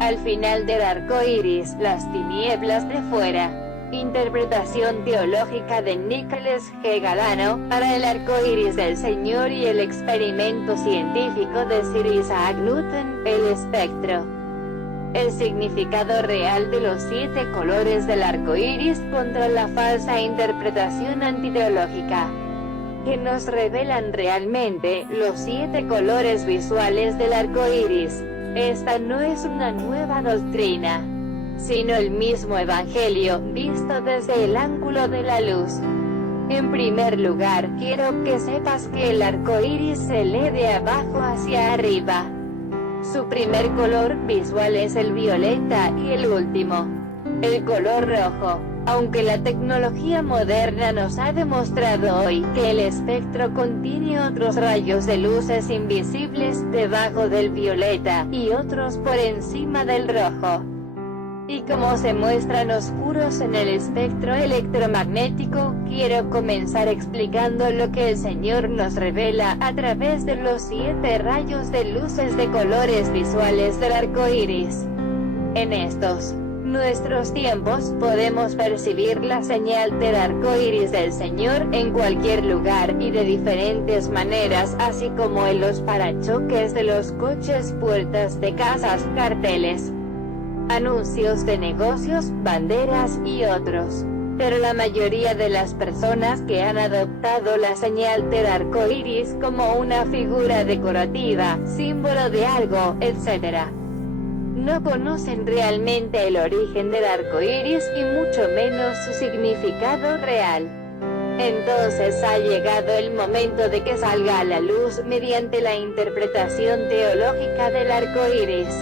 Al final del arco iris, las tinieblas de fuera. Interpretación teológica de Nicholas G. Galano, para el arco iris del Señor y el experimento científico de Sir Isaac Newton, el espectro. El significado real de los 7 colores del arco iris contra la falsa interpretación antiteológica, que nos revelan realmente los 7 colores visuales del arco iris. Esta no es una nueva doctrina, sino el mismo Evangelio, visto desde el ángulo de la luz. En primer lugar, quiero que sepas que el arco iris se lee de abajo hacia arriba. Su primer color visual es el violeta y el último, el color rojo. Aunque la tecnología moderna nos ha demostrado hoy que el espectro contiene otros rayos de luces invisibles debajo del violeta y otros por encima del rojo, y como se muestran oscuros en el espectro electromagnético, quiero comenzar explicando lo que el Señor nos revela a través de los 7 rayos de luces de colores visuales del arco iris. En estos nuestros tiempos podemos percibir la señal del arco iris del Señor en cualquier lugar y de diferentes maneras, así como en los parachoques de los coches, puertas de casas, carteles, anuncios de negocios, banderas y otros. Pero la mayoría de las personas que han adoptado la señal del arco iris como una figura decorativa, símbolo de algo, etc., no conocen realmente el origen del arco iris y mucho menos su significado real. Entonces ha llegado el momento de que salga a la luz mediante la interpretación teológica del arco iris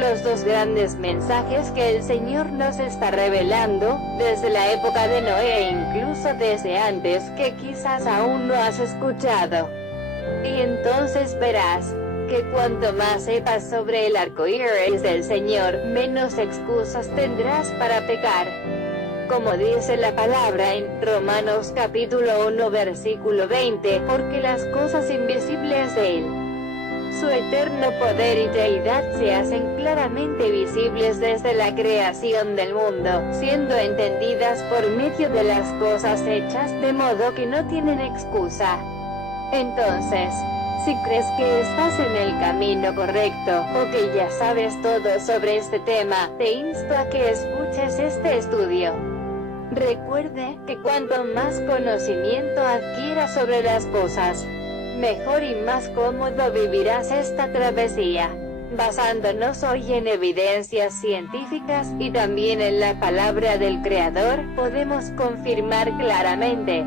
los 2 grandes mensajes que el Señor nos está revelando, desde la época de Noé e incluso desde antes, que quizás aún no has escuchado. Y entonces verás que cuanto más sepas sobre el arco iris del Señor, menos excusas tendrás para pecar. Como dice la palabra en Romanos capítulo 1 versículo 20, porque las cosas invisibles de Él, su eterno poder y deidad se hacen claramente visibles desde la creación del mundo, siendo entendidas por medio de las cosas hechas, de modo que no tienen excusa. Entonces, si crees que estás en el camino correcto, o que ya sabes todo sobre este tema, te insto a que escuches este estudio. Recuerde que cuanto más conocimiento adquieras sobre las cosas, mejor y más cómodo vivirás esta travesía. Basándonos hoy en evidencias científicas y también en la palabra del Creador, podemos confirmar claramente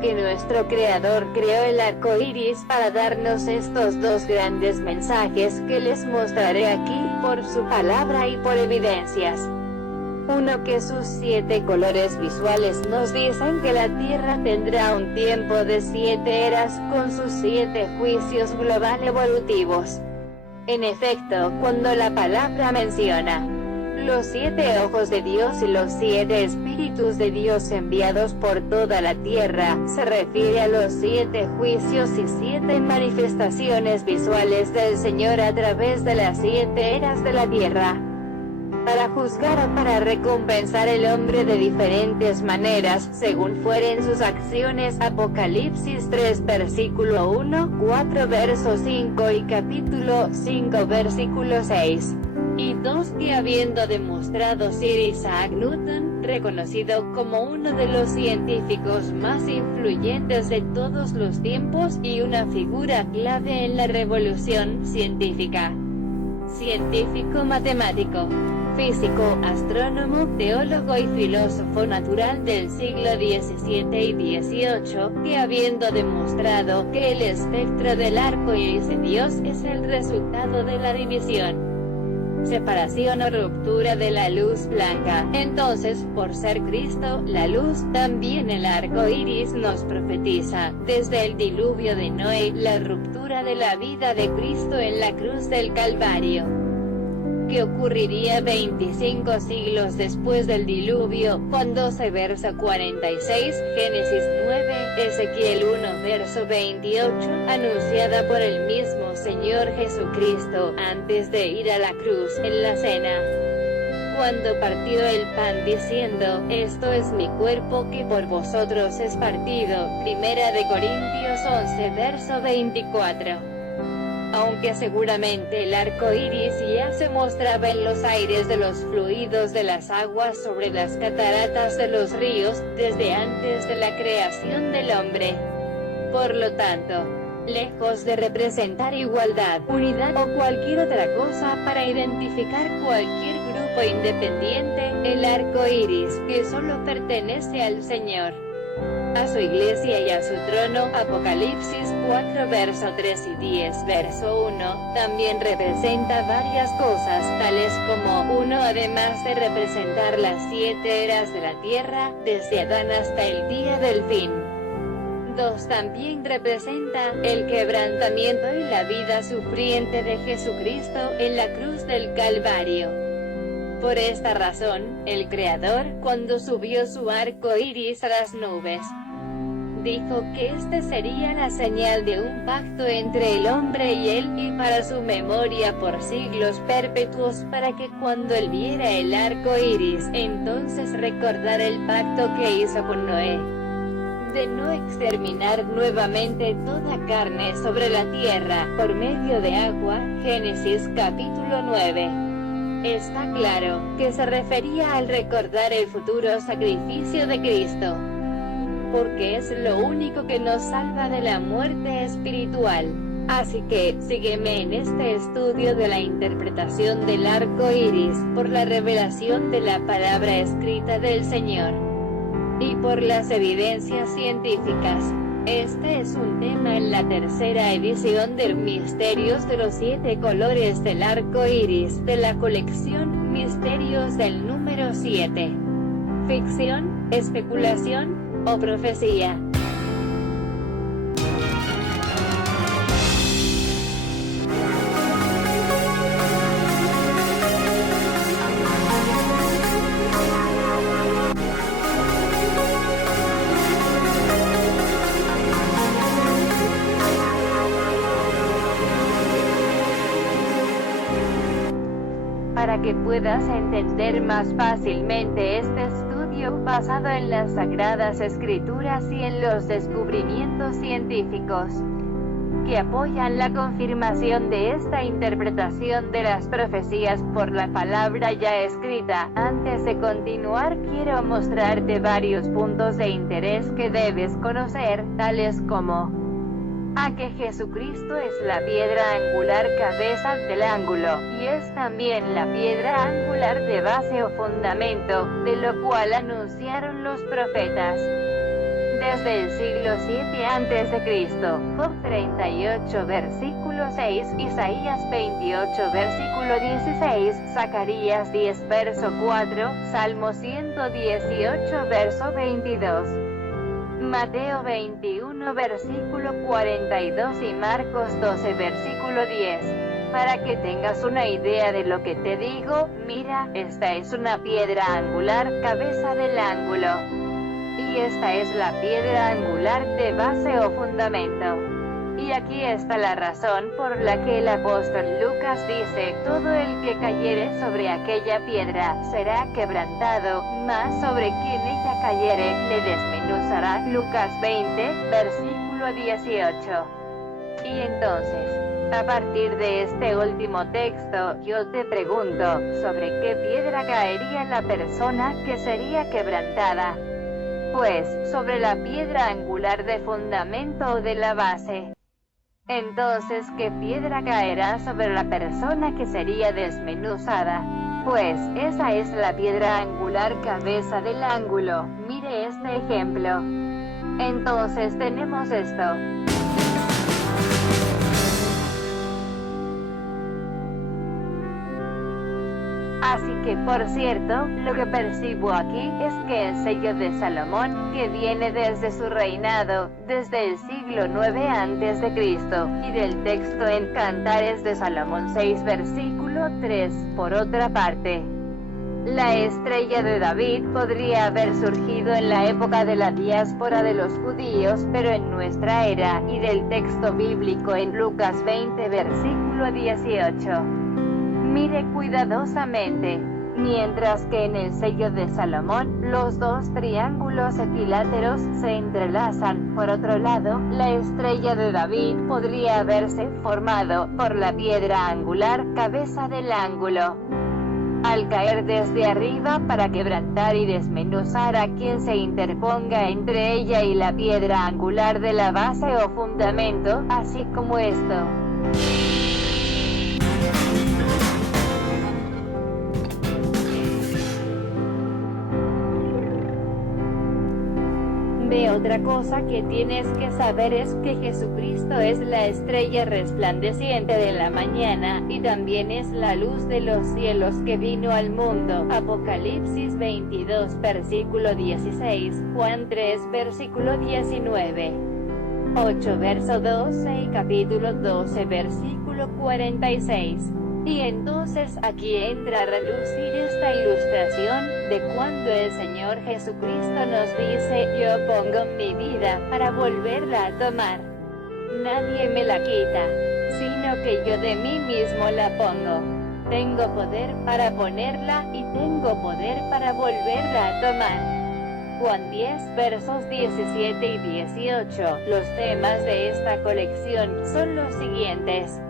que nuestro Creador creó el arco iris para darnos estos 2 grandes mensajes que les mostraré aquí, por su palabra y por evidencias. Uno, que sus 7 colores visuales nos dicen que la Tierra tendrá un tiempo de 7 eras con sus 7 juicios global evolutivos. En efecto, cuando la palabra menciona los 7 ojos de Dios y los 7 espíritus de Dios enviados por toda la tierra, se refiere a los 7 juicios y 7 manifestaciones visuales del Señor a través de las 7 eras de la tierra, para juzgar o para recompensar al hombre de diferentes maneras, según fueren sus acciones. Apocalipsis 3 versículo 1, 4 verso 5 y capítulo 5 versículo 6. Y 2, que habiendo demostrado Sir Isaac Newton, reconocido como uno de los científicos más influyentes de todos los tiempos y una figura clave en la revolución científica, científico matemático, físico, astrónomo, teólogo y filósofo natural del siglo XVII y XVIII, que habiendo demostrado que el espectro del arco iris de Dios es el resultado de la división, separación o ruptura de la luz blanca, entonces, por ser Cristo, la luz, también el arco iris nos profetiza, desde el diluvio de Noé, la ruptura de la vida de Cristo en la cruz del Calvario, que ocurriría 25 siglos después del diluvio. Juan 12 verso 46, Génesis 9, Ezequiel 1 verso 28, anunciada por el mismo Señor Jesucristo antes de ir a la cruz en la cena, cuando partió el pan diciendo: esto es mi cuerpo que por vosotros es partido. Primera de Corintios 11 verso 24. Aunque seguramente el arco iris ya se mostraba en los aires de los fluidos de las aguas sobre las cataratas de los ríos, desde antes de la creación del hombre. Por lo tanto, lejos de representar igualdad, unidad o cualquier otra cosa para identificar cualquier grupo independiente, el arco iris, que solo pertenece al Señor, a su iglesia y a su trono, Apocalipsis 4 verso 3 y 10 verso 1, también representa varias cosas, tales como: 1. Además de representar las 7 eras de la tierra, desde Adán hasta el día del fin. 2. También representa el quebrantamiento y la vida sufriente de Jesucristo en la cruz del Calvario. Por esta razón, el Creador, cuando subió su arco iris a las nubes, dijo que este sería la señal de un pacto entre el hombre y él, y para su memoria por siglos perpetuos, para que cuando él viera el arco iris, entonces recordara el pacto que hizo con Noé, de no exterminar nuevamente toda carne sobre la tierra, por medio de agua. Génesis capítulo 9. Está claro que se refería al recordar el futuro sacrificio de Cristo, porque es lo único que nos salva de la muerte espiritual. Así que, sígueme en este estudio de la interpretación del arco iris, por la revelación de la palabra escrita del Señor, y por las evidencias científicas. Este es un tema en la tercera edición de Misterios de los 7 colores del arco iris, de la colección Misterios del número 7. Ficción, especulación o profecía. Para que puedas entender más fácilmente este estudio basado en las Sagradas Escrituras y en los descubrimientos científicos que apoyan la confirmación de esta interpretación de las profecías por la palabra ya escrita, antes de continuar quiero mostrarte varios puntos de interés que debes conocer, tales como: a que Jesucristo es la piedra angular cabeza del ángulo, y es también la piedra angular de base o fundamento, de lo cual anunciaron los profetas desde el siglo 7 a.C. Job 38 versículo 6, Isaías 28 versículo 16, Zacarías 10 verso 4, Salmo 118 verso 22. Mateo 21 versículo 42 y Marcos 12 versículo 10. Para que tengas una idea de lo que te digo, mira, esta es una piedra angular, cabeza del ángulo. Y esta es la piedra angular de base o fundamento. Y aquí está la razón por la que el apóstol Lucas dice: todo el que cayere sobre aquella piedra será quebrantado, mas sobre quien ella cayere le desmenuzará. Lucas 20, versículo 18. Y entonces, a partir de este último texto, yo te pregunto, ¿sobre qué piedra caería la persona que sería quebrantada? Pues, sobre la piedra angular de fundamento o de la base. Entonces, ¿qué piedra caerá sobre la persona que sería desmenuzada? Pues, esa es la piedra angular cabeza del ángulo. Mire este ejemplo. Entonces tenemos esto. Así que, por cierto, lo que percibo aquí es que el sello de Salomón, que viene desde su reinado, desde el siglo 9 a.C., y del texto en Cantares de Salomón 6 versículo 3, por otra parte, La estrella de David podría haber surgido en la época de la diáspora de los judíos, pero en nuestra era, y del texto bíblico en Lucas 20 versículo 18. Mire cuidadosamente. Mientras que en el sello de Salomón, los dos triángulos equiláteros se entrelazan. Por otro lado, la estrella de David podría haberse formado por la piedra angular, cabeza del ángulo, al caer desde arriba para quebrantar y desmenuzar a quien se interponga entre ella y la piedra angular de la base o fundamento, así como esto. De otra cosa que tienes que saber es que Jesucristo es la estrella resplandeciente de la mañana, y también es la luz de los cielos que vino al mundo. Apocalipsis 22 versículo 16, Juan 3 versículo 19, 8 verso 12 y capítulo 12 versículo 46. Y entonces aquí entra a relucir esta ilustración, de cuando el Señor Jesucristo nos dice: yo pongo mi vida, para volverla a tomar. Nadie me la quita, sino que yo de mí mismo la pongo. Tengo poder para ponerla, y tengo poder para volverla a tomar. Juan 10 versos 17 y 18. Los temas de esta colección son los siguientes.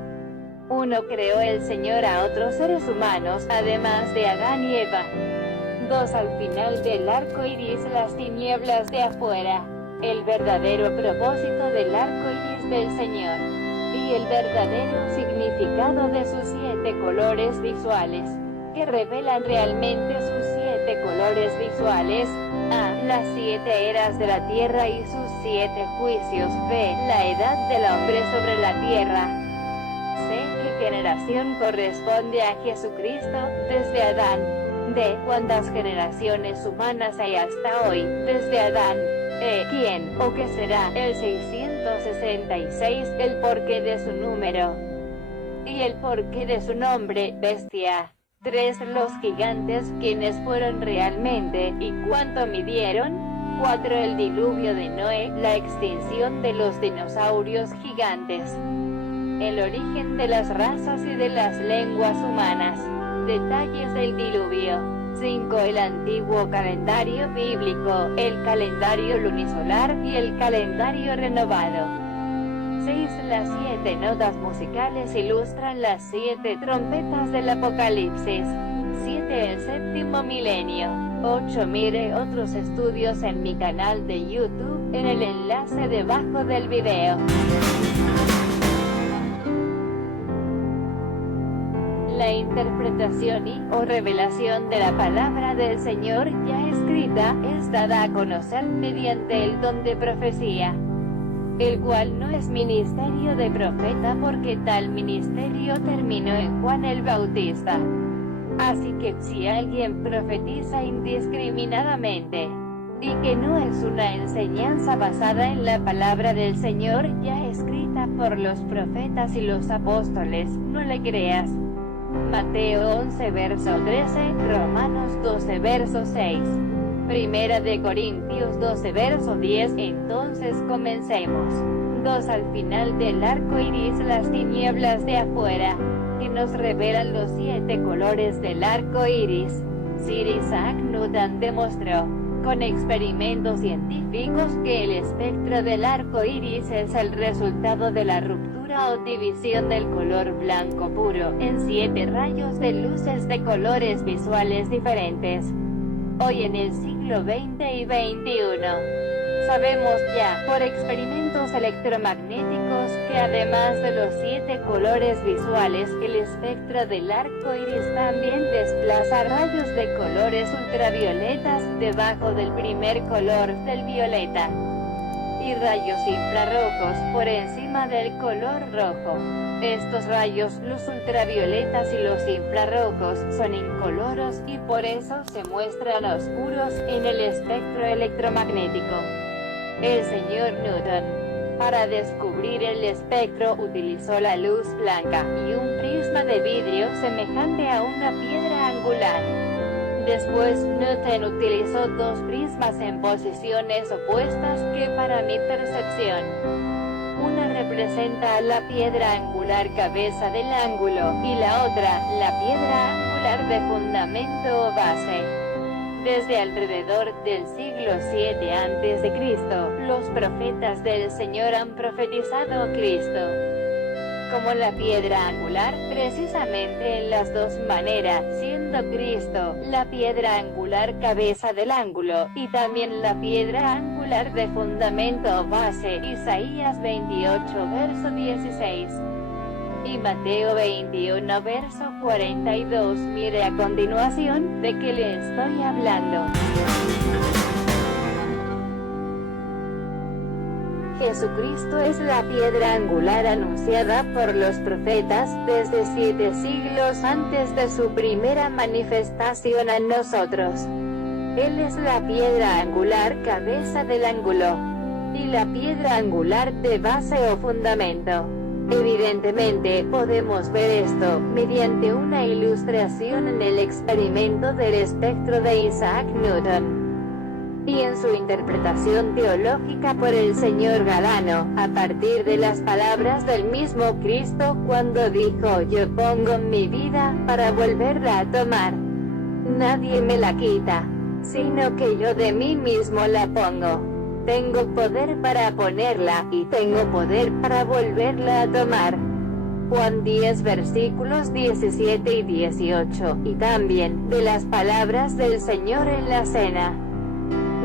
1. Creó el Señor a otros seres humanos, además de Adán y Eva. 2. Al final del arco iris, las tinieblas de afuera. El verdadero propósito del arco iris del Señor. Y el verdadero significado de sus 7 colores visuales, que revelan realmente sus 7 colores visuales. A. Las 7 eras de la tierra y sus 7 juicios. B. La edad del hombre sobre la tierra. C. ¿Qué generación corresponde a Jesucristo, desde Adán? D. ¿Cuántas generaciones humanas hay hasta hoy, desde Adán? E. ¿Quién, o qué será, el 666, el porqué de su número? Y el porqué de su nombre, bestia. 3. Los gigantes, ¿quiénes fueron realmente, y cuánto midieron? 4. El diluvio de Noé, la extinción de los dinosaurios gigantes. El origen de las razas y de las lenguas humanas. Detalles del diluvio. 5. El antiguo calendario bíblico, el calendario lunisolar y el calendario renovado. 6. Las 7 notas musicales ilustran las 7 trompetas del Apocalipsis. 7. El séptimo milenio. 8. Mire otros estudios en mi canal de YouTube, en el enlace debajo del video. La interpretación o revelación de la palabra del Señor ya escrita es dada a conocer mediante el don de profecía, el cual no es ministerio de profeta, porque tal ministerio terminó en Juan el Bautista. Así que si alguien profetiza indiscriminadamente, y que no es una enseñanza basada en la palabra del Señor ya escrita por los profetas y los apóstoles, no le creas. Mateo 11 verso 13, Romanos 12 verso 6, Primera de Corintios 12 verso 10. Entonces comencemos. 2. Al final del arco iris, las tinieblas de afuera, que nos revelan los 7 colores del arco iris. Sir Isaac Newton demostró, con experimentos científicos, que el espectro del arco iris es el resultado de la ruptura o división del color blanco puro en 7 rayos de luces de colores visuales diferentes. Hoy en el siglo XX y XXI, sabemos ya, por experimentos electromagnéticos, que además de los 7 colores visuales, el espectro del arco iris también desplaza rayos de colores ultravioletas debajo del primer color, del violeta, y rayos infrarrojos por encima del color rojo. Estos rayos, los ultravioletas y los infrarrojos, son incoloros y por eso se muestran oscuros en el espectro electromagnético. El señor Newton, para descubrir el espectro, utilizó la luz blanca y un prisma de vidrio semejante a una piedra angular. Después, Newton utilizó dos prismas en posiciones opuestas que para mi percepción. Una representa a la piedra angular cabeza del ángulo, y la otra, la piedra angular de fundamento o base. Desde alrededor del siglo VII a.C., los profetas del Señor han profetizado a Cristo como la piedra angular, precisamente en las dos maneras, siendo Cristo la piedra angular cabeza del ángulo, y también la piedra angular de fundamento o base, Isaías 28 verso 16. Y Mateo 21 verso 42. Mire a continuación, ¿de qué le estoy hablando? Jesucristo es la piedra angular anunciada por los profetas desde 7 siglos antes de su primera manifestación a nosotros. Él es la piedra angular cabeza del ángulo, y la piedra angular de base o fundamento. Evidentemente, podemos ver esto mediante una ilustración en el experimento del espectro de Isaac Newton, y en su interpretación teológica por el señor Galano, a partir de las palabras del mismo Cristo cuando dijo: yo pongo mi vida para volverla a tomar. Nadie me la quita, sino que yo de mí mismo la pongo. Tengo poder para ponerla, y tengo poder para volverla a tomar. Juan 10 versículos 17 y 18, y también, de las palabras del Señor en la cena,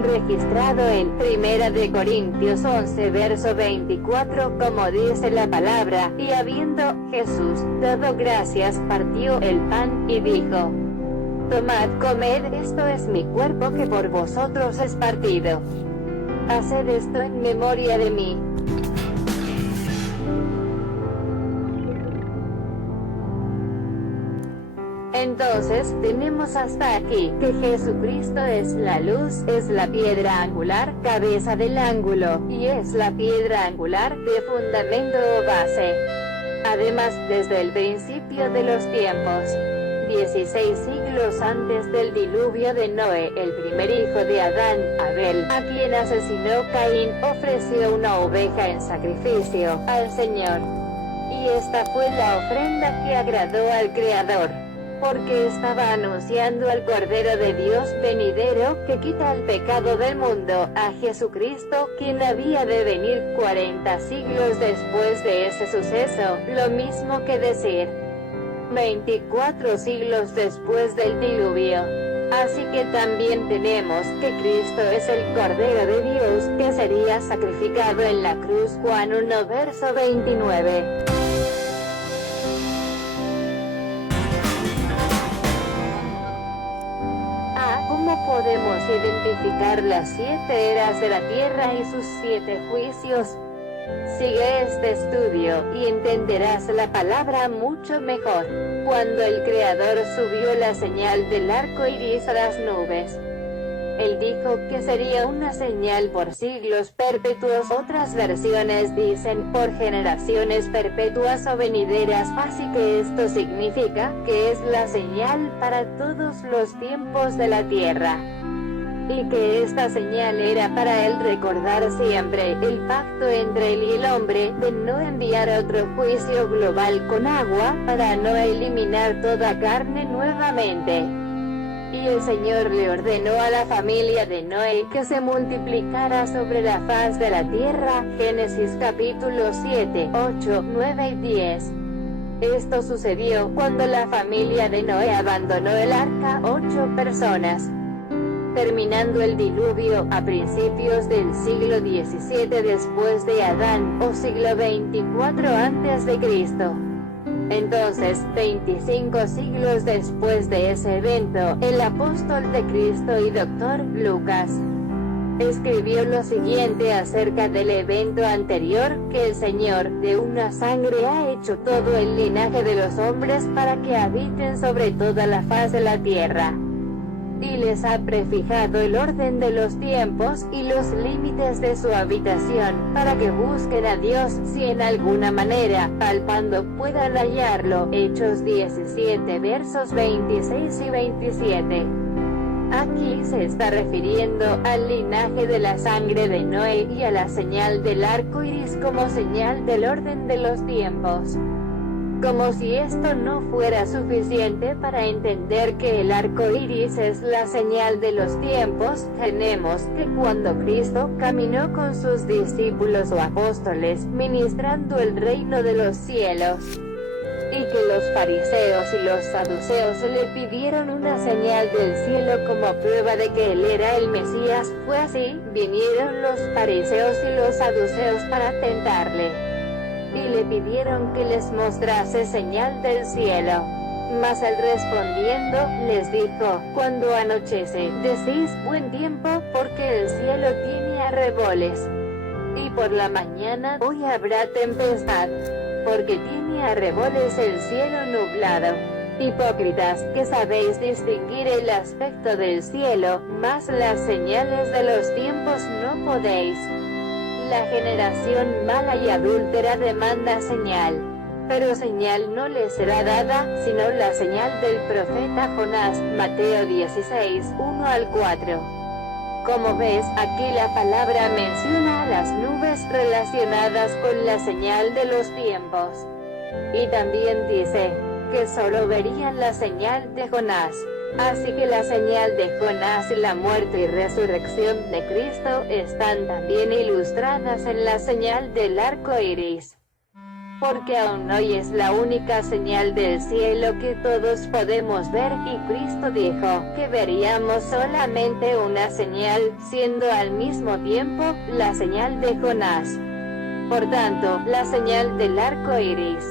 registrado en 1 de Corintios 11 verso 24, como dice la palabra: y habiendo Jesús dado gracias, partió el pan, y dijo: tomad, comed, esto es mi cuerpo que por vosotros es partido. Haced esto en memoria de mí. Entonces, tenemos hasta aquí, que Jesucristo es la luz, es la piedra angular, cabeza del ángulo, y es la piedra angular, de fundamento o base. Además, desde el principio de los tiempos, 16 siglos antes del diluvio de Noé, el primer hijo de Adán, Abel, a quien asesinó Caín, ofreció una oveja en sacrificio al Señor. Y esta fue la ofrenda que agradó al Creador, porque estaba anunciando al Cordero de Dios venidero, que quita el pecado del mundo, a Jesucristo, quien había de venir 40 siglos después de ese suceso, lo mismo que decir 24 siglos después del diluvio. Así que también tenemos que Cristo es el Cordero de Dios, que sería sacrificado en la cruz. Juan 1 verso 29. ¿Cómo podemos identificar las 7 eras de la tierra y sus 7 juicios? Sigue este estudio, y entenderás la palabra mucho mejor. Cuando el Creador subió la señal del arco iris a las nubes, Él dijo que sería una señal por siglos perpetuos. Otras versiones dicen por generaciones perpetuas o venideras, así que esto significa que es la señal para todos los tiempos de la tierra, y que esta señal era para Él recordar siempre el pacto entre Él y el hombre, de no enviar otro juicio global con agua, para no eliminar toda carne nuevamente. Y el Señor le ordenó a la familia de Noé que se multiplicara sobre la faz de la tierra. Génesis capítulo 7, 8, 9 y 10. Esto sucedió cuando la familia de Noé abandonó el arca, 8 personas. Terminando el diluvio, a principios del siglo XVII después de Adán, o siglo 24 antes de Cristo. Entonces, 25 siglos después de ese evento, el apóstol de Cristo y doctor, Lucas, escribió lo siguiente acerca del evento anterior: que el Señor, de una sangre, ha hecho todo el linaje de los hombres para que habiten sobre toda la faz de la tierra, y les ha prefijado el orden de los tiempos y los límites de su habitación, para que busquen a Dios, si en alguna manera, palpando, puedan hallarlo. Hechos 17 versos 26 y 27. Aquí se está refiriendo al linaje de la sangre de Noé y a la señal del arco iris como señal del orden de los tiempos. Como si esto no fuera suficiente para entender que el arco iris es la señal de los tiempos, tenemos que cuando Cristo caminó con sus discípulos o apóstoles, ministrando el reino de los cielos, y que los fariseos y los saduceos le pidieron una señal del cielo como prueba de que él era el Mesías, fue así, vinieron los fariseos y los saduceos para tentarle, y le pidieron que les mostrase señal del cielo. Mas él respondiendo, les dijo, cuando anochece, decís buen tiempo, porque el cielo tiene arreboles, y por la mañana hoy habrá tempestad, porque tiene arreboles el cielo nublado. Hipócritas, que sabéis distinguir el aspecto del cielo, mas las señales de los tiempos no podéis. La generación mala y adúltera demanda señal, pero señal no le será dada, sino la señal del profeta Jonás. Mateo 16, 1-4. Como ves, aquí la palabra menciona a las nubes relacionadas con la señal de los tiempos. Y también dice que solo verían la señal de Jonás. Así que la señal de Jonás y la muerte y resurrección de Cristo están también ilustradas en la señal del arco iris. Porque aún hoy es la única señal del cielo que todos podemos ver, y Cristo dijo que veríamos solamente una señal, siendo al mismo tiempo la señal de Jonás. Por tanto, la señal del arco iris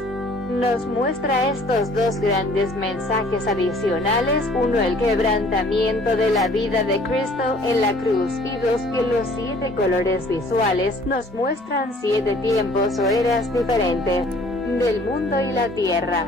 nos muestra estos dos grandes mensajes adicionales: uno, el quebrantamiento de la vida de Cristo en la cruz, y dos, que los 7 colores visuales nos muestran 7 tiempos o eras diferentes del mundo y la tierra.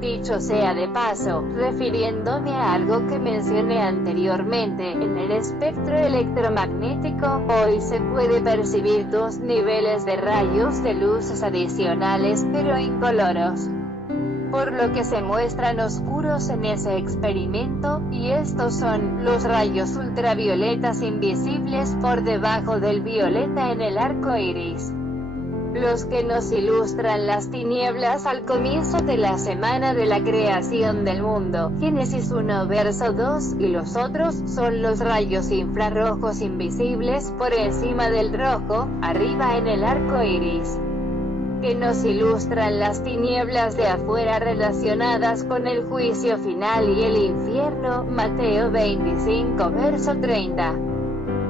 Dicho sea de paso, refiriéndome a algo que mencioné anteriormente, en el espectro electromagnético, hoy se puede percibir 2 niveles de rayos de luces adicionales, pero incoloros, por lo que se muestran oscuros en ese experimento, y estos son los rayos ultravioletas invisibles por debajo del violeta en el arco iris, los que nos ilustran las tinieblas al comienzo de la semana de la creación del mundo, Génesis 1 verso 2, y los otros son los rayos infrarrojos invisibles por encima del rojo, arriba en el arco iris, que nos ilustran las tinieblas de afuera relacionadas con el juicio final y el infierno, Mateo 25 verso 30.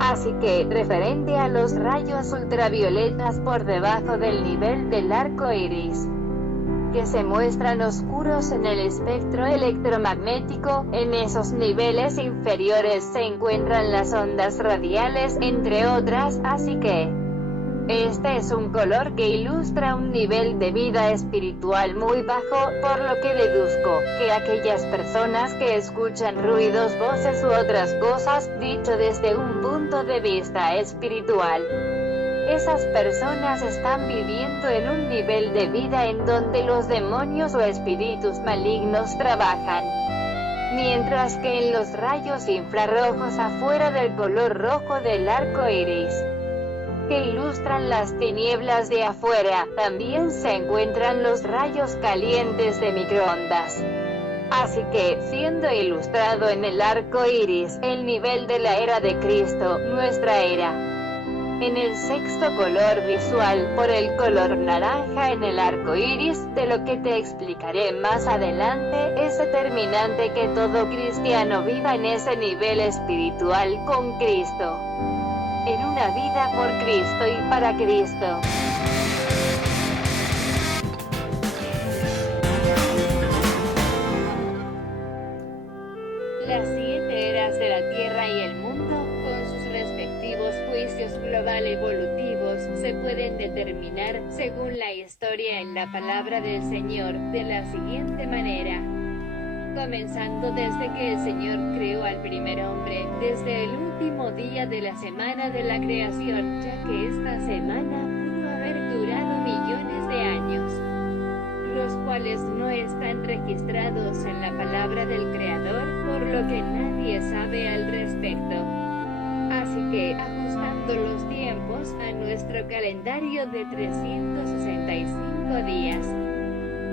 Así que, referente a los rayos ultravioletas por debajo del nivel del arco iris, que se muestran oscuros en el espectro electromagnético, en esos niveles inferiores se encuentran las ondas radiales, entre otras, así que este es un color que ilustra un nivel de vida espiritual muy bajo, por lo que deduzco que aquellas personas que escuchan ruidos, voces u otras cosas, dicho desde un punto de vista espiritual, esas personas están viviendo en un nivel de vida en donde los demonios o espíritus malignos trabajan. Mientras que en los rayos infrarrojos afuera del color rojo del arco iris, que ilustran las tinieblas de afuera, también se encuentran los rayos calientes de microondas. Así que, siendo ilustrado en el arco iris, el nivel de la era de Cristo, nuestra era, en el sexto color visual, por el color naranja en el arco iris, de lo que te explicaré más adelante, es determinante que todo cristiano viva en ese nivel espiritual con Cristo, en una vida por Cristo y para Cristo. Las 7 eras de la Tierra y el mundo, con sus respectivos juicios global evolutivos, se pueden determinar, según la historia en la palabra del Señor, de la siguiente manera. Comenzando desde que el Señor creó al primer hombre, desde el último día de la semana de la creación, ya que esta semana pudo haber durado millones de años, los cuales cuales no están registrados en la palabra del Creador, por lo que nadie sabe al respecto. Así que, ajustando los tiempos a nuestro calendario de 365 días,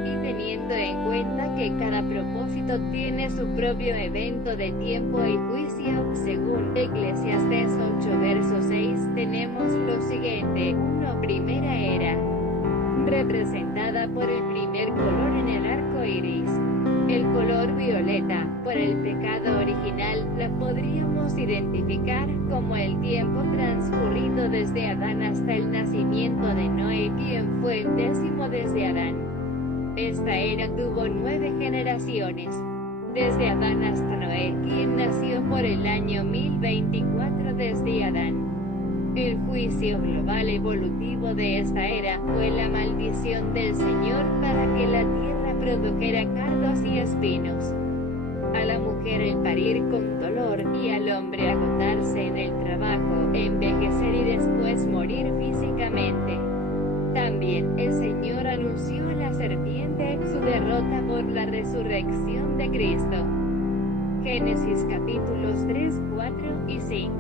y teniendo en cuenta que cada propósito tiene su propio evento de tiempo y juicio, según Eclesiastés 8 verso 6, tenemos lo siguiente: 1. Primera era, representada por el primer color en el arco iris. El color violeta, por el pecado original, la podríamos identificar como el tiempo transcurrido desde Adán hasta el nacimiento de Noé, quien fue el 10º desde Adán. Esta era tuvo 9 generaciones, desde Adán hasta Noé, quien nació por el año 1024 desde Adán. El juicio global evolutivo de esta era fue la maldición del Señor para que la tierra produjera cardos y espinos, a la mujer el parir con dolor y al hombre agotarse en el trabajo, envejecer y después morir físicamente. También el Señor anunció a la serpiente su derrota por la resurrección de Cristo. Génesis capítulos 3, 4 y 5.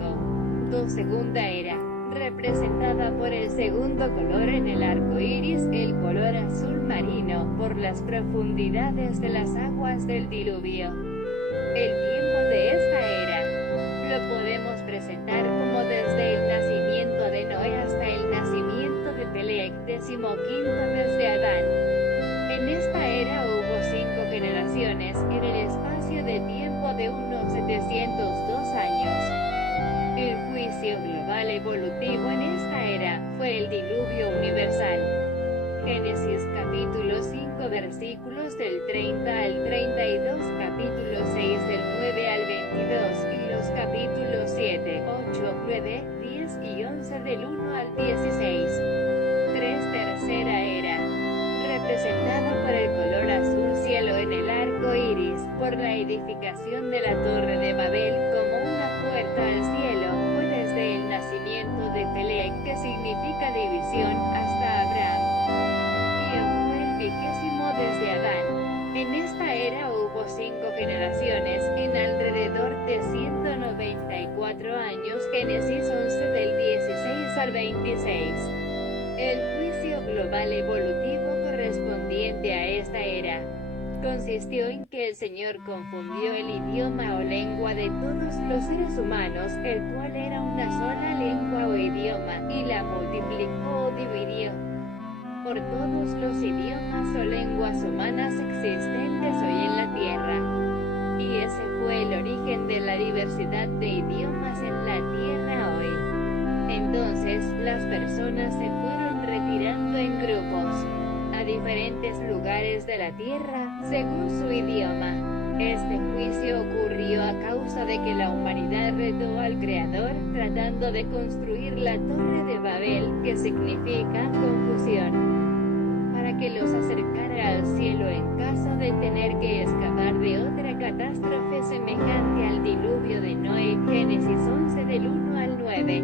2. Segunda era, representada por el segundo color en el arco iris, el color azul marino, por las profundidades de las aguas del diluvio. El tiempo de esta era lo podemos presentar como desde el nacimiento de Noé hasta el nacimiento de Peleg, 15º desde Adán. En esta era hubo 5 generaciones, en el espacio de tiempo de unos 702 años. El juicio global evolutivo en esta era fue el diluvio universal. Génesis capítulo 5 versículos del 30 al 32, capítulo 6 del 9 al 22 y los capítulos 7, 8, 9, 10 y 11 del 1 al 16. 3. Tercera era, representada por el color azul cielo en el arco iris, por la edificación de la Torre de Babel como una puerta al cielo, fue desde el nacimiento de Peleg, que significa división, hasta Abraham, quien fue el 20º desde Adán. En esta era hubo 5 generaciones, en alrededor de 194 años. Génesis 11 del 16 al 26. El juicio global evolutivo correspondiente a esta era consistió en que el Señor confundió el idioma o lengua de todos los seres humanos, el cual era una sola lengua o idioma, y la multiplicó o dividió por todos los idiomas o lenguas humanas existentes hoy en la tierra. Y ese fue el origen de la diversidad de idiomas en la tierra hoy. Entonces, las personas se fueron retirando en grupos a diferentes lugares de la tierra, según su idioma. Este juicio ocurrió a causa de que la humanidad retó al Creador, tratando de construir la Torre de Babel, que significa confusión, para que los acercara al cielo en caso de tener que escapar de otra catástrofe semejante al diluvio de Noé. Génesis 11 del 1 al 9.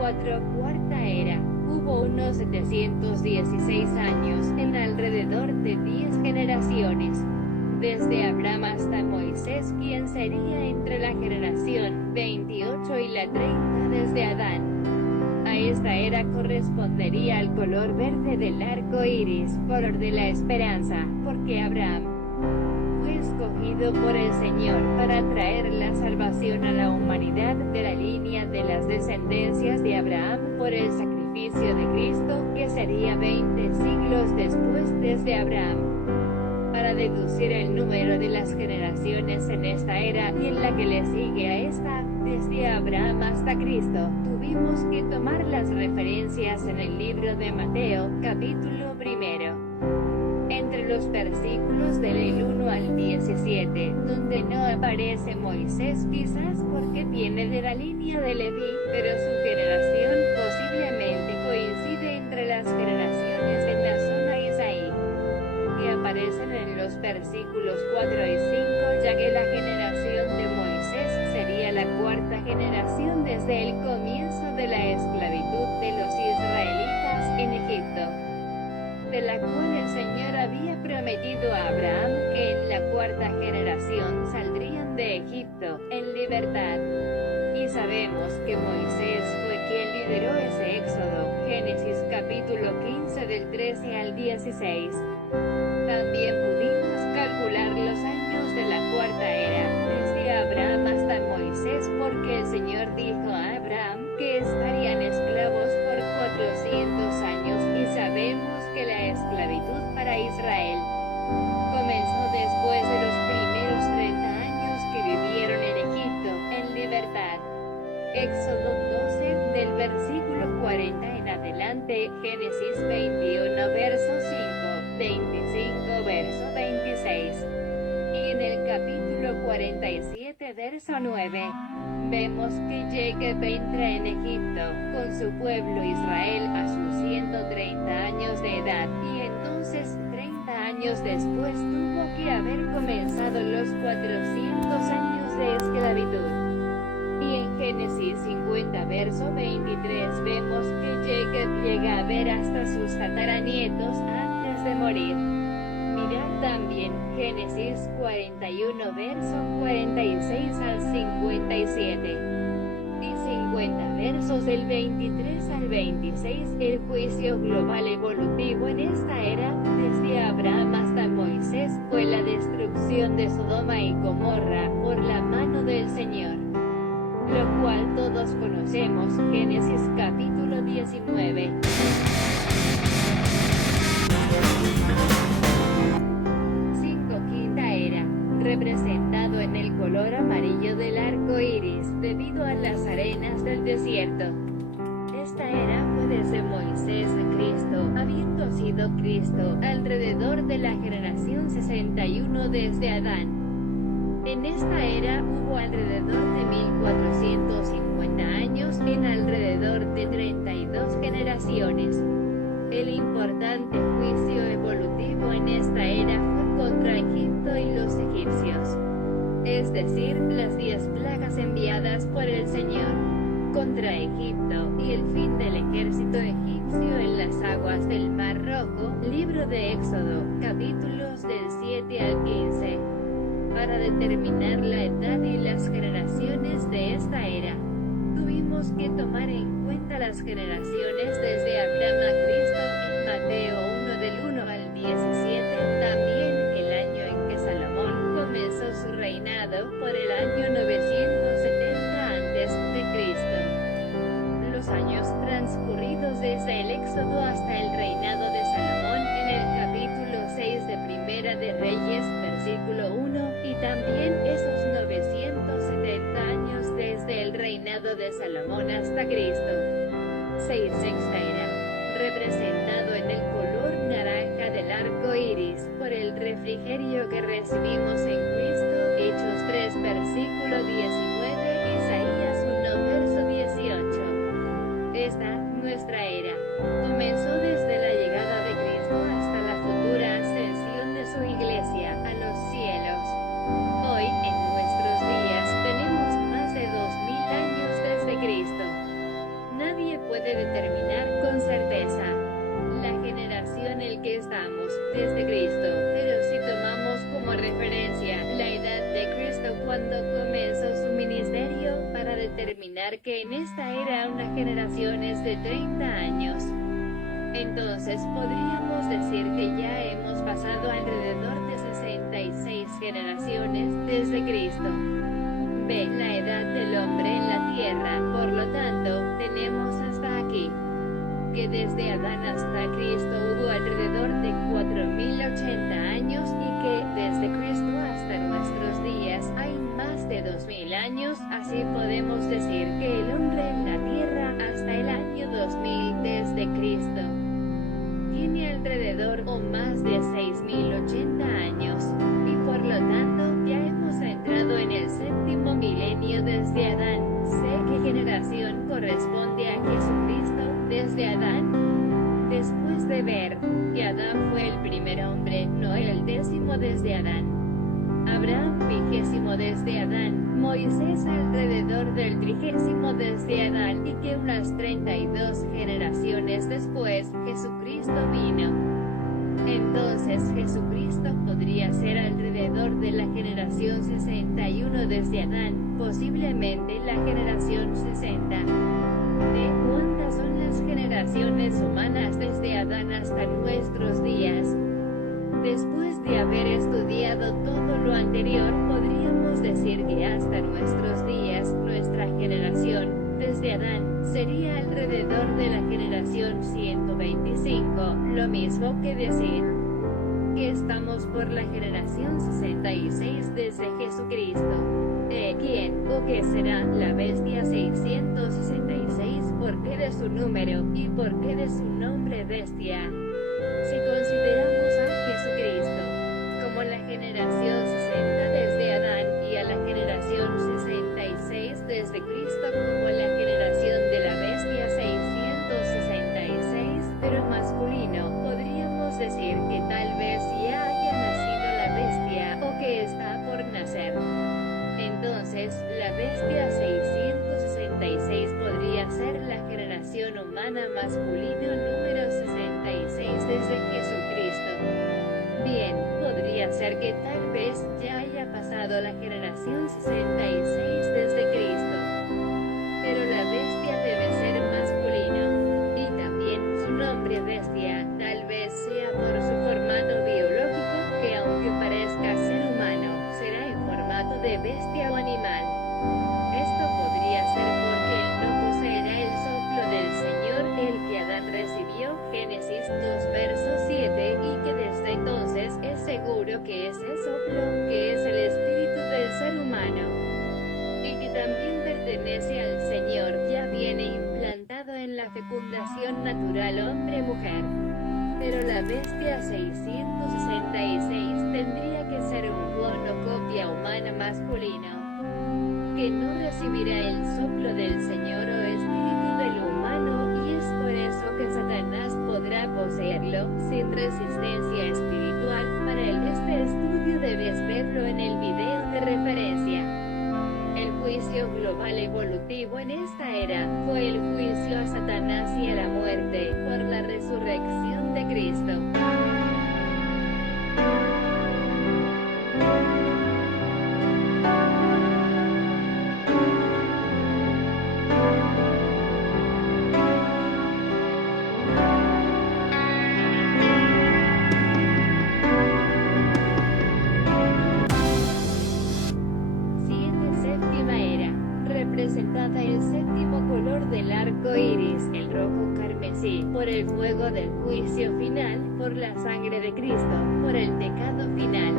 4. Cuarta era. Hubo unos 716 años, en alrededor de 10 generaciones, desde Abraham hasta Moisés, quien sería entre la generación 28 y la 30 desde Adán. A esta era correspondería al color verde del arco iris, color de la esperanza, porque Abraham fue escogido por el Señor para traer la salvación a la humanidad de la línea de las descendencias de Abraham por el sacrificio de Cristo, que sería 20 siglos después desde Abraham. Para deducir el número de las generaciones en esta era y en la que le sigue a esta, desde Abraham hasta Cristo, tuvimos que tomar las referencias en el libro de Mateo, capítulo 1. Entre los versículos del 1 al 17, donde no aparece Moisés, quizás porque viene de la línea de Leví, pero su generación posiblemente coincide entre las generaciones de Naasón a Isaí, que aparecen en los versículos 4 y 5, ya que la generación de Moisés sería la cuarta generación desde el comienzo de la esclavitud de los israelitas en Egipto, de la cual el Señor había prometido a Abraham que en la cuarta generación saldrían de Egipto, en libertad. Y sabemos que Moisés fue quien lideró ese éxodo, Génesis capítulo 15 del 13 al 16. También pudimos calcular los años de la cuarta era, desde Abraham hasta Moisés, porque el Señor dijo a Abraham que estarían esclavos por 400 años, y sabemos que la esclavitud para Israel comenzó después de los primeros 30 años que vivieron en Egipto, en libertad. Éxodo 12, del versículo 40 en adelante, Génesis 21 verso 5, 25 verso 26. Y en el capítulo 47 verso 9, vemos que Jacob entra en Egipto, con su pueblo Israel a sus 130 años de edad, y entonces 30 años después tuvo que haber comenzado los 400 años de esclavitud. Y en Génesis 50 verso 23 vemos que Jacob llega a ver hasta sus tataranietos antes de morir. Mirad también Génesis 41 verso 46 al 57. Y 50 versos del 23 al 26, el juicio global evolutivo en esta era, desde Abraham hasta Moisés, fue la destrucción de Sodoma y Gomorra, por la mano del Señor. Lo cual todos conocemos, Génesis capítulo 19. Quinta era, representado en el color amarillo del arco iris, debido a las arenas del desierto. Esta era fue desde Moisés a Cristo, habiendo sido Cristo alrededor de la generación 61 desde Adán. En esta era hubo alrededor de 1450 años en alrededor de 32 generaciones. El importante juicio evolutivo en esta era fue contra Egipto y los egipcios. Es decir, las 10 plagas enviadas por el Señor contra Egipto, y el fin del ejército egipcio en las aguas del Mar Rojo, libro de Éxodo, capítulos del 7 al 15. Para determinar la edad y las generaciones de esta era, tuvimos que tomar en cuenta las generaciones desde Abraham a Cristo, en Mateo 1 del 1 al 17, también el año en que Salomón comenzó su reinado, por el año 970 antes de Cristo. Los años transcurridos desde el Éxodo hasta el reinado de Salomón, en el capítulo 6 de Primera de Reyes, versículo 1, y también esos 970 años desde el reinado de Salomón hasta Cristo. Sexta era, representado en el color naranja del arco iris, por el refrigerio que recibimos en Cristo, Hechos 3 versículo 19, Isaías 1 verso 18. Esta, nuestra era, comenzó desde la llegada de Cristo hasta la futura ascensión de su iglesia a los cielos. Hoy, en nuestros días, tenemos más de 2000 años desde Cristo. Nadie puede determinar con certeza la generación en que estamos desde Cristo, pero si tomamos como referencia la edad de Cristo cuando comenzó su ministerio, para determinar que en esta era una generación es de 30 años, entonces podríamos decir que ya hemos pasado alrededor de 66 generaciones desde Cristo. B. La edad del hombre en la tierra, por lo tanto, tenemos hasta aquí que desde Adán hasta Cristo hubo alrededor de 4080 años, y que desde Cristo hasta nuestros días hay más de 2000 años, así podemos decir que el hombre en la tierra hasta el año 2000 desde Cristo tiene alrededor o más de 6080 años, y por lo tanto ya hemos entrado en el séptimo milenio desde Adán. Sé qué generación corresponde a Jesucristo desde Adán. Después de ver que Adán fue el primer hombre, Noé el 10º desde Adán, Abraham 20º desde Adán, Moisés alrededor del 30º desde Adán, y que unas 32 generaciones después, Jesucristo vino. Entonces Jesucristo podría ser alrededor de la generación 61 desde Adán, posiblemente la generación 60. ¿De cuántas son las generaciones humanas desde Adán hasta nuestros días? Después de haber estudiado todo lo anterior, podríamos decir que hasta nuestros días, nuestra generación, desde Adán, sería alrededor de la generación 125, lo mismo que decir que estamos por la generación 66 desde Jesucristo. ¿De quién o qué será la bestia 666? ¿Por qué de su número, y por qué de su nombre bestia? Si consideramos a Jesucristo como la generación 60 desde Adán, y a la generación 66 desde Cristo como la generación de la bestia 666, pero masculino, podríamos decir que tal vez ya haya nacido la bestia, o que está por nacer. Entonces, la bestia 666 podría ser la generación humana masculino número 66 desde Jesucristo. Bien, podría ser que tal vez ya haya pasado la generación 66 desde Cristo. Pero la bestia debe ser masculino. Y también su nombre bestia, tal vez sea por su formato biológico, que aunque parezca ser humano, será en formato de bestia o animal. Esto podría ser porque él no poseerá el soplo del Señor, el que Adán recibió, Génesis 2 verso 7, y que desde entonces es seguro que ese soplo, que es el espíritu del ser humano, y que también pertenece al Señor, ya viene implantado en la fecundación natural hombre-mujer. Pero la bestia 666 tendría que ser un clon o copia humana masculino, que no recibirá el soplo del Señor o espíritu del humano, y es por eso que Satanás podrá poseerlo, sin resistencia espiritual. Para este estudio debes verlo en el video de referencia. El juicio global evolutivo en esta era, fue el juicio a Satanás y a la muerte, por la resurrección de Cristo. Representada el séptimo color del arco iris, el rojo carmesí, por el fuego del juicio final, por la sangre de Cristo, por el pecado final,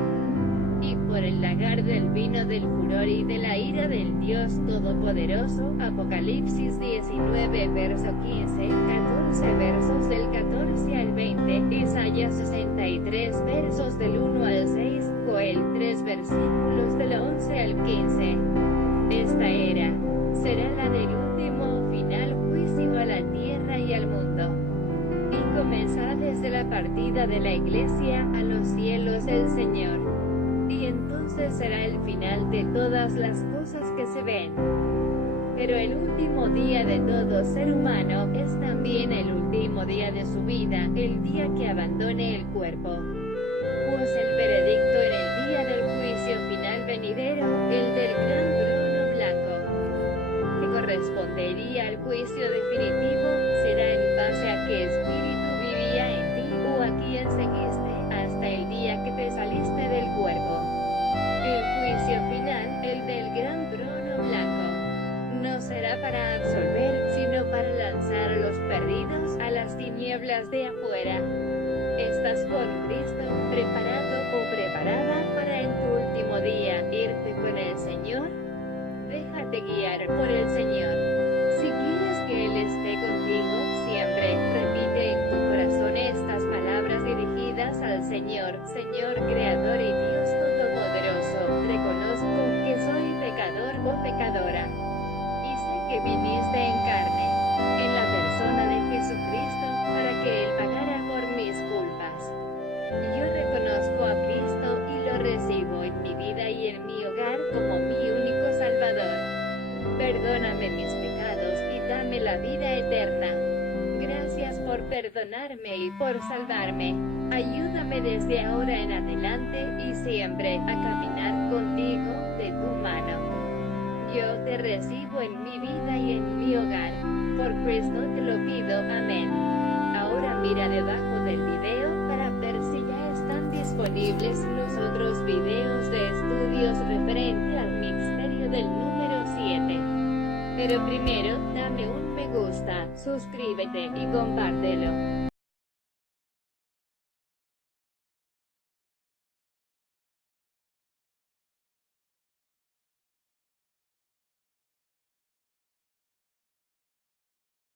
y por el lagar del vino del furor y de la ira del Dios Todopoderoso. Apocalipsis 19 verso 15, 14 versos del 14 al 20, Isaías 63 versos del 1 al 6, Joel 3 versículos del 11 al 15. Esta era será la del último final juicio a la tierra y al mundo, y comenzará desde la partida de la iglesia a los cielos del Señor, y entonces será el final de todas las cosas que se ven. Pero el último día de todo ser humano es también el último día de su vida, el día que abandone el cuerpo. Pues el veredicto en el día del juicio final venidero, el del gran trono blanco, que correspondería al juicio definitivo, será en base a qué espíritu vivía en ti, o a quién seguiste, hasta el día que te saliste del cuerpo. El juicio final, el del gran trono blanco, no será para absolver, sino para lanzar a los perdidos a las tinieblas de afuera. ¿Estás con Cristo, preparado o preparada para en tu último día irte con el Señor? Déjate guiar por el Señor. Si quieres que Él esté contigo siempre, repite en tu corazón estas palabras dirigidas al Señor. Señor Creador y Dios Todopoderoso, reconozco que soy pecador o pecadora, y sé que viniste en carne, en la persona de Jesucristo, para que Él pagara por mis culpas. Yo reconozco a Cristo y lo recibo en mi vida y en mi hogar como mi único Salvador. Perdóname mis pecados y dame la vida eterna. Gracias por perdonar. perdonarme y por salvarme. Ayúdame desde ahora en adelante y siempre a caminar contigo de tu mano. Yo te recibo en mi vida y en mi hogar. Por Cristo te lo pido, amén. Ahora mira debajo del video para ver si ya están disponibles los otros videos de estudios referente al misterio del número 7. Pero primero, dame un me gusta, suscríbete y compártelo.